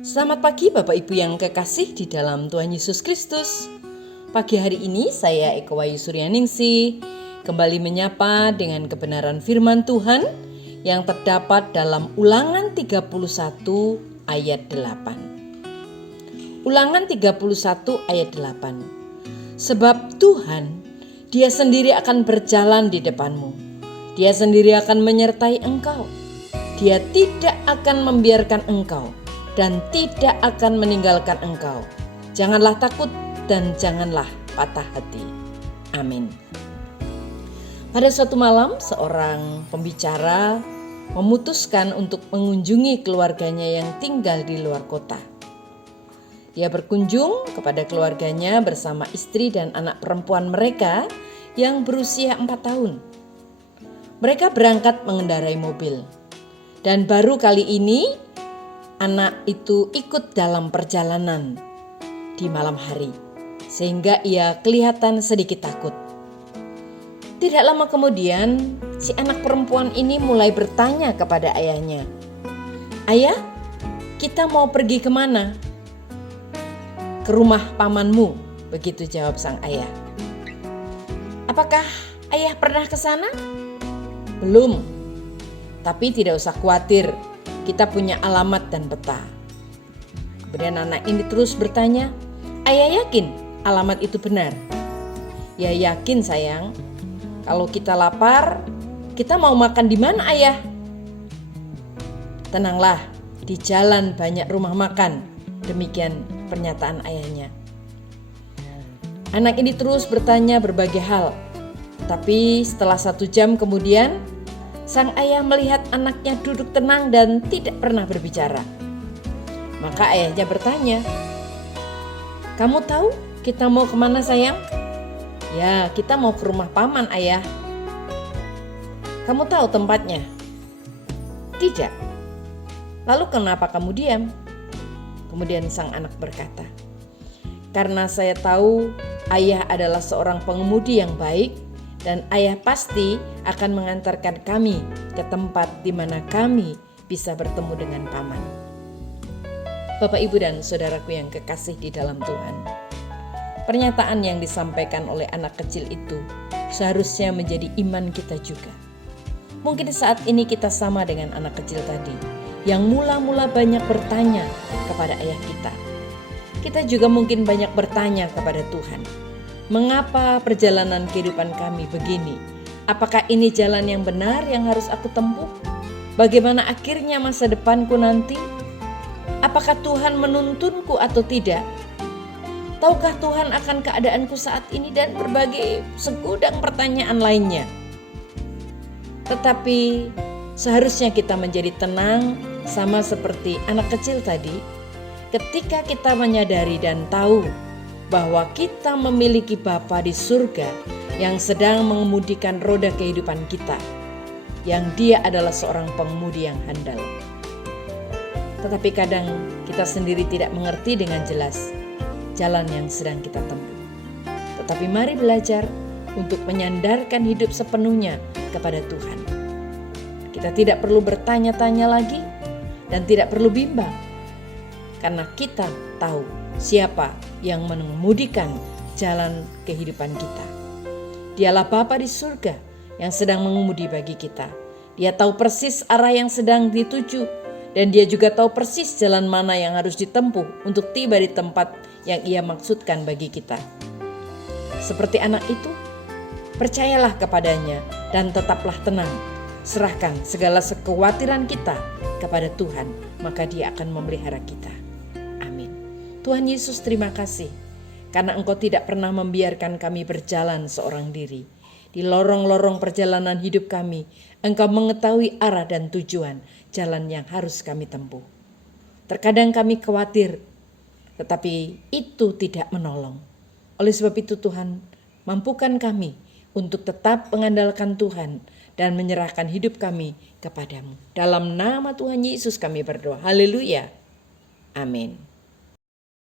Selamat pagi Bapak Ibu yang kekasih di dalam Tuhan Yesus Kristus. Pagi hari ini saya Eko Wayu Suryaningsih kembali menyapa dengan kebenaran firman Tuhan yang terdapat dalam Ulangan 31 ayat 8. Ulangan 31 ayat 8. Sebab Tuhan, Dia sendiri akan berjalan di depanmu. Dia sendiri akan menyertai engkau. Dia tidak akan membiarkan engkau dan tidak akan meninggalkan engkau. Janganlah takut dan janganlah patah hati. Amin. Pada suatu malam, seorang pembicara memutuskan untuk mengunjungi keluarganya yang tinggal di luar kota. Dia berkunjung kepada keluarganya bersama istri dan anak perempuan mereka yang berusia 4 tahun. Mereka berangkat mengendarai mobil. Dan baru kali ini anak itu ikut dalam perjalanan di malam hari, sehingga ia kelihatan sedikit takut. Tidak lama kemudian, si anak perempuan ini mulai bertanya kepada ayahnya, "Ayah, kita mau pergi kemana?" "Ke rumah pamanmu," begitu jawab sang ayah. "Apakah ayah pernah ke sana?" "Belum, tapi tidak usah khawatir. Kita punya alamat dan peta." Kemudian anak ini terus bertanya, "Ayah yakin alamat itu benar?" "Ya yakin sayang. Kalau kita lapar, kita mau makan di mana ayah?" "Tenanglah, di jalan banyak rumah makan." Demikian pernyataan ayahnya. Anak ini terus bertanya berbagai hal. Tapi setelah 1 jam kemudian, sang ayah melihat anaknya duduk tenang dan tidak pernah berbicara. Maka ayahnya bertanya, "Kamu tahu kita mau kemana sayang?" "Ya, kita mau ke rumah paman ayah." "Kamu tahu tempatnya?" "Tidak." "Lalu kenapa kamu diam?" Kemudian sang anak berkata, "Karena saya tahu ayah adalah seorang pengemudi yang baik, dan ayah pasti akan mengantarkan kami ke tempat di mana kami bisa bertemu dengan paman." Bapak, Ibu, dan saudaraku yang kekasih di dalam Tuhan, pernyataan yang disampaikan oleh anak kecil itu seharusnya menjadi iman kita juga. Mungkin saat ini kita sama dengan anak kecil tadi yang mula-mula banyak bertanya kepada ayah kita. Kita juga mungkin banyak bertanya kepada Tuhan, "Mengapa perjalanan kehidupan kami begini? Apakah ini jalan yang benar yang harus aku tempuh? Bagaimana akhirnya masa depanku nanti? Apakah Tuhan menuntunku atau tidak? Tahukah Tuhan akan keadaanku saat ini?" Dan berbagai segudang pertanyaan lainnya. Tetapi seharusnya kita menjadi tenang sama seperti anak kecil tadi ketika kita menyadari dan tahu bahwa kita memiliki Bapa di surga yang sedang mengemudikan roda kehidupan kita, yang Dia adalah seorang pengemudi yang handal. Tetapi kadang kita sendiri tidak mengerti dengan jelas jalan yang sedang kita tempuh. Tetapi mari belajar untuk menyandarkan hidup sepenuhnya kepada Tuhan. Kita tidak perlu bertanya-tanya lagi dan tidak perlu bimbang, karena kita tahu siapa yang mengemudikan jalan kehidupan kita. Dialah Bapa di surga yang sedang mengemudi bagi kita. Dia tahu persis arah yang sedang dituju, dan Dia juga tahu persis jalan mana yang harus ditempuh untuk tiba di tempat yang Ia maksudkan bagi kita. Seperti anak itu, percayalah kepadanya dan tetaplah tenang. Serahkan segala kekhawatiran kita kepada Tuhan, maka Dia akan memelihara kita. Amin. Tuhan Yesus, terima kasih karena Engkau tidak pernah membiarkan kami berjalan seorang diri. Di lorong-lorong perjalanan hidup kami, Engkau mengetahui arah dan tujuan jalan yang harus kami tempuh. Terkadang kami khawatir, tetapi itu tidak menolong. Oleh sebab itu Tuhan, mampukan kami untuk tetap mengandalkan Tuhan dan menyerahkan hidup kami kepadamu. Dalam nama Tuhan Yesus kami berdoa. Haleluya. Amin.